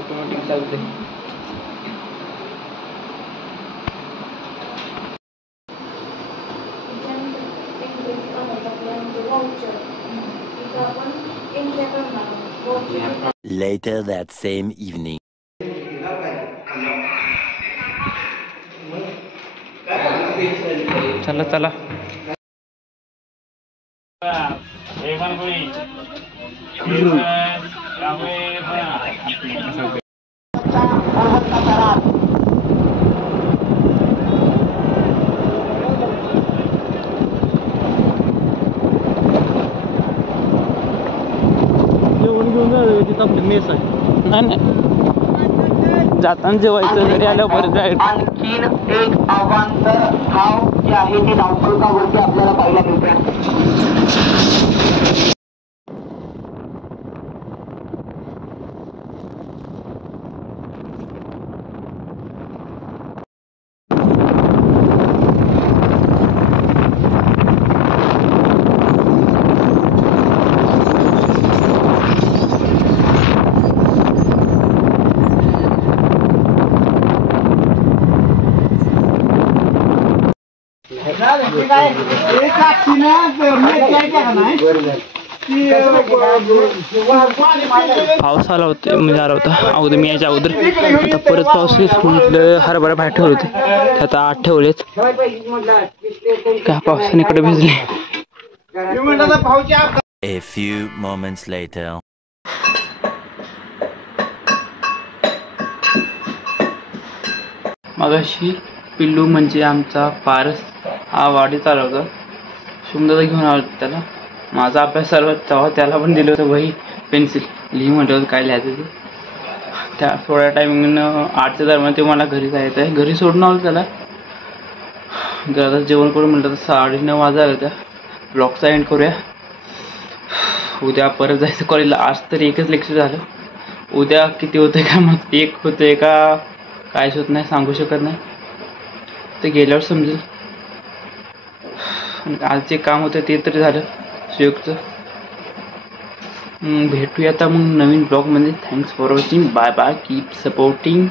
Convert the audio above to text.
Automatic चालते. Later that same evening. चला चला. आपली मेस आहे. नाही नाही, जाताना जेवायचं, घरी आल्यावर परत जायचं. आणखीन एक अवांतर धाव जी आहे ती धावफलकावरती आपल्याला पाहायला मिळते. पाऊस आला होता, म्हणजे आला होता अगोदर मी याच्या अगोदर. आता परत पाऊस म्हटलं हरभरा बाहेर ठेवले होते, ते आता आत ठेवलेत. का पावसाने इकडे भिजले. A few moments later. मगाशी पिल्लू म्हणजे आमचा पारस हा वाडी चालवतो. सुंदर घेऊन आलो त्याला. माझा अभ्यास सर्वात तेव्हा त्याला पण दिलं होतं वही पेन्सिल, लिही म्हटलं होतं काय लिहायचं ते. त्या थोड्या टायमिंगनं 8च्या दरम्यान ते मला घरी जायचं आहे. घरी सोडून आलो त्याला. घरात जेवण करून म्हटलं तर 9:30 वाजायला होत्या. ब्लॉगचा एंड करूया. उद्या परत जायचं कॉलेजला. आज तर एकच लेक्चर झालं. उद्या किती होतं काय मग, एक होतं का काहीच होत नाही, सांगू शकत नाही. ते गेल्यावर समजेल. आज जे काम होतं ते तरी झालं सुयोगचं. भेटूया आता मग नवीन ब्लॉगमध्ये. Thanks for watching. Bye bye. Keep supporting.